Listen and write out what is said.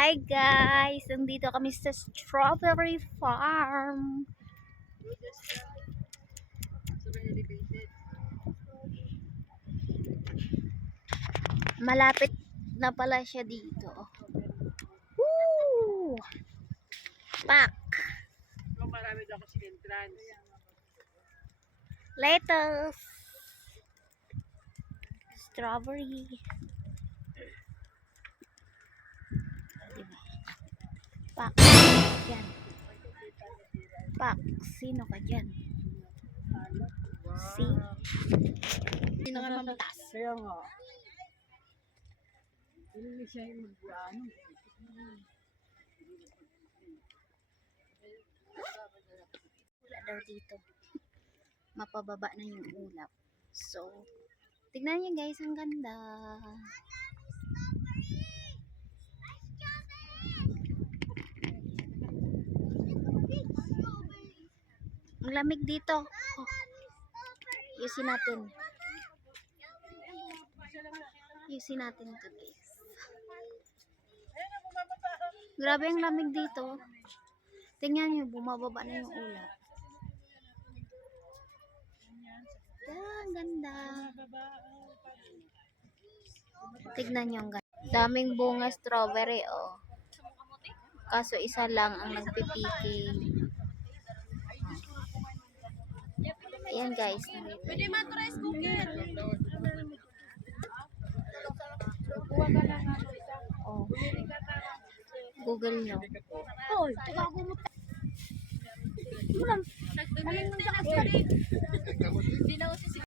Hi guys! Nandito kami sa strawberry farm. Malapit na pala siya dito. Woo! Pak! Marami daw kasi entrance. Lettuce! Strawberry. Diba? Pak! Yan. Pak! Sino ka dyan? Si? Sino nga mamatas? Kaya nga. Hindi siya yung mag-ano. Wala daw dito. Mapababa na yung ulap. So, tignan niyo guys, ang ganda. Ang lamig dito. Oh. Yusin natin. Yusin natin ito guys. Grabe ang lamig dito. Tingnan nyo, bumababa na yung ulap. Ang ganda. Tignan nyo ang ganda. Daming bunga strawberry, oh. Kaso isa lang ang nagpipiking. Ayan guys. Pwede matry cooker. Oh. Google nyo. Hoy, tago mo. Nagduminte na. Hindi na